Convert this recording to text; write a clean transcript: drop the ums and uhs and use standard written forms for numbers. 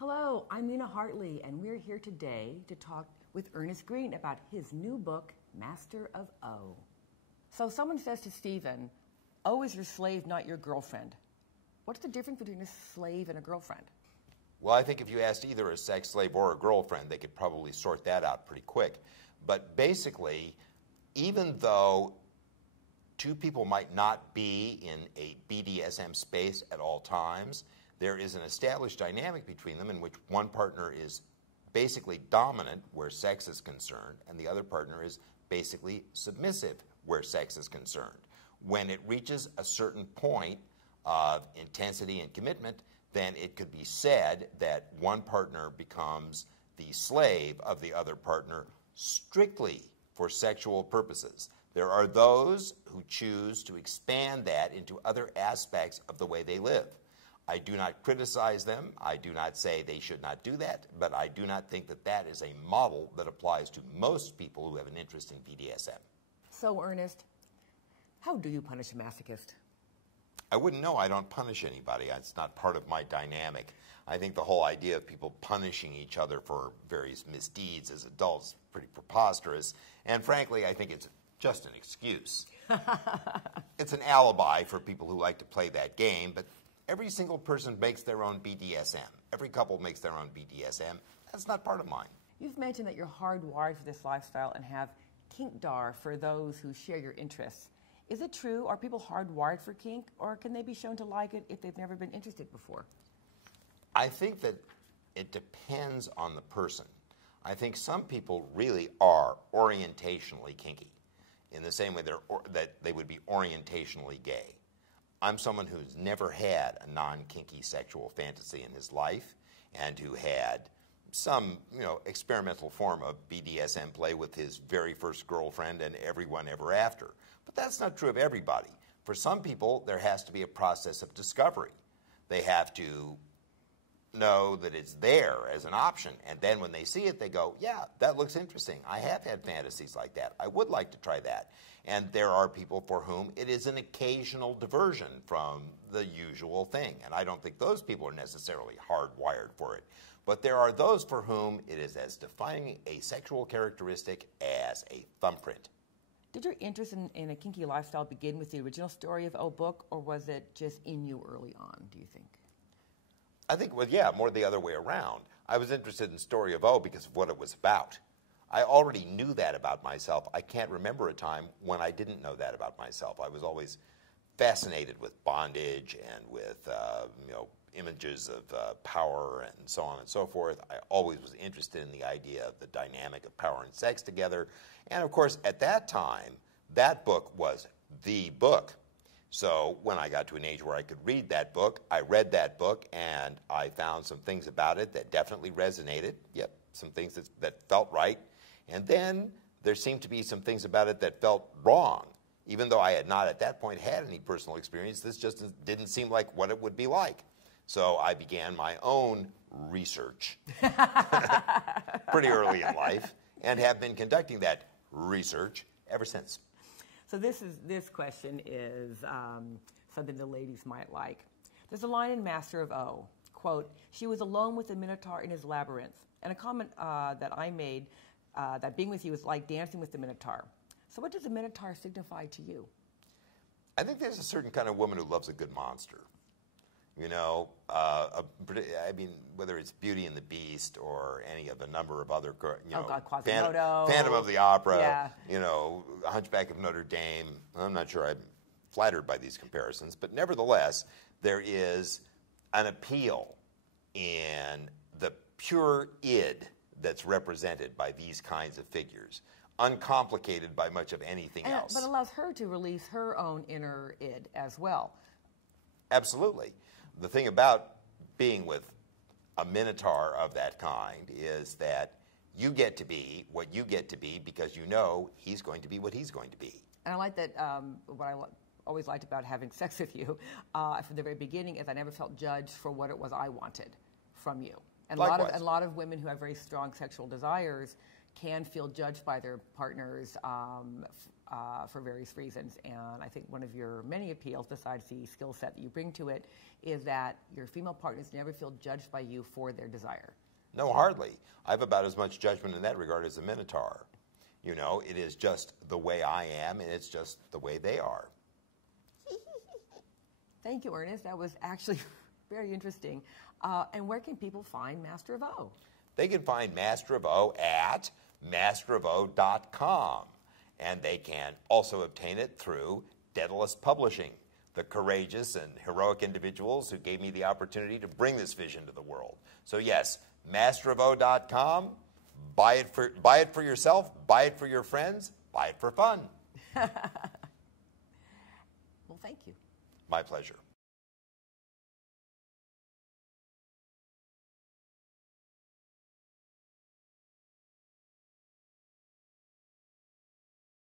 Hello, I'm Nina Hartley, and we're here today to talk with Ernest Green about his new book, Master of O. So someone says to Stephen, O is your slave, not your girlfriend. What's the difference between a slave and a girlfriend? Well, I think if you asked either a sex slave or a girlfriend, they could probably sort that out pretty quick. But basically, even though two people might not be in a BDSM space at all times, there is an established dynamic between them in which one partner is basically dominant where sex is concerned, and the other partner is basically submissive where sex is concerned. When it reaches a certain point of intensity and commitment, then it could be said that one partner becomes the slave of the other partner strictly for sexual purposes. There are those who choose to expand that into other aspects of the way they live. I do not criticize them. I do not say they should not do that, but I do not think that that is a model that applies to most people who have an interest in BDSM. So, Ernest, how do you punish a masochist? I wouldn't know. I don't punish anybody. It's not part of my dynamic. I think the whole idea of people punishing each other for various misdeeds as adults is pretty preposterous, and frankly, I think it's just an excuse. It's an alibi for people who like to play that game, but every single person makes their own BDSM. Every couple makes their own BDSM. That's not part of mine. You've mentioned that you're hardwired for this lifestyle and have kinkdar for those who share your interests. Is it true? Are people hardwired for kink, or can they be shown to like it if they've never been interested before? I think that it depends on the person. I think some people really are orientationally kinky, in the same way that they would be orientationally gay. I'm someone who's never had a non-kinky sexual fantasy in his life and who had some, experimental form of BDSM play with his very first girlfriend and everyone ever after. But that's not true of everybody. For some people, there has to be a process of discovery. They have to know that it's there as an option, and then when they see it, they go, yeah, that looks interesting. I have had fantasies like that. I would like to try that. And there are people for whom it is an occasional diversion from the usual thing, and I don't think those people are necessarily hardwired for it. But there are those for whom it is as defining a sexual characteristic as a thumbprint. Did your interest in a kinky lifestyle begin with the original story of O book, or was it just in you early on, do you think? I think, well, yeah, more the other way around. I was interested in Story of O because of what it was about. I already knew that about myself. I can't remember a time when I didn't know that about myself. I was always fascinated with bondage and with, images of power and so on and so forth. I always was interested in the idea of the dynamic of power and sex together. And of course, at that time, that book was the book. So when I got to an age where I could read that book, I read that book, and I found some things about it that definitely resonated. Yep, some things that felt right. And then there seemed to be some things about it that felt wrong. Even though I had not at that point had any personal experience, this just didn't seem like what it would be like. So I began my own research pretty early in life and have been conducting that research ever since. So this question is something the ladies might like. There's a line in Master of O, quote, "She was alone with the Minotaur in his labyrinth." And a comment that I made, that being with you is like dancing with the Minotaur. So what does the Minotaur signify to you? I think there's a certain kind of woman who loves a good monster. Whether it's Beauty and the Beast or any of a number of other, Quasimodo, Phantom of the Opera, yeah. Hunchback of Notre Dame. I'm not sure I'm flattered by these comparisons, but nevertheless, there is an appeal in the pure id that's represented by these kinds of figures, uncomplicated by much of anything else. But allows her to release her own inner id as well. Absolutely. The thing about being with a Minotaur of that kind is that you get to be what you get to be because you know he's going to be what he's going to be. And I like that, what I always liked about having sex with you from the very beginning is I never felt judged for what it was I wanted from you. And Likewise. a lot of women who have very strong sexual desires can feel judged by their partners for various reasons. And I think one of your many appeals, besides the skill set that you bring to it, is that your female partners never feel judged by you for their desire. No, hardly. I have about as much judgment in that regard as a Minotaur. You know, it is just the way I am, and it's just the way they are. Thank you, Ernest. That was actually very interesting. And where can people find Master of O? They can find Master of O at masterofo.com. And they can also obtain it through Daedalus Publishing, the courageous and heroic individuals who gave me the opportunity to bring this vision to the world. So yes, masterofo.com. Buy it for yourself, buy it for your friends, buy it for fun. Well, thank you. My pleasure.